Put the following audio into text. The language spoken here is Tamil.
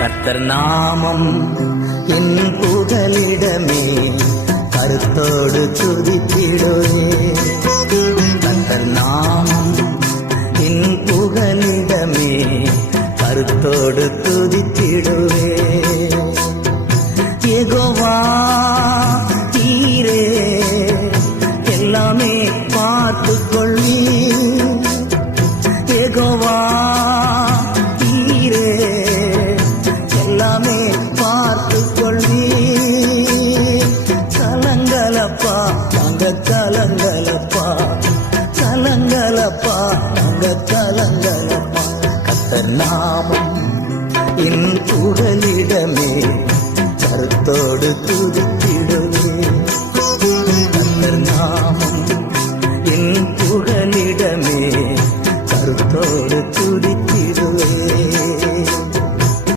கர்த்தர் நாமம் என் புகலிடமே, கருத்தோடு துதித்திடுவே. கர்த்தர் நாமம் என் புகலிடமே, கருத்தோடு துதித்திடுவே. யெகோவா நீரே எல்லாமே பார்த்துக் கொள்ளி. யெகோவா நீரே எல்லாமே பார்த்துக் கொள்ளி. கலங்கலப்பா அங்க கலங்கலப்பா, கலங்கலப்பா அங்க கலங்கலப்பா. கர்த்தர் நாமம் என் புகலிடமே, கருத்தோடு துதி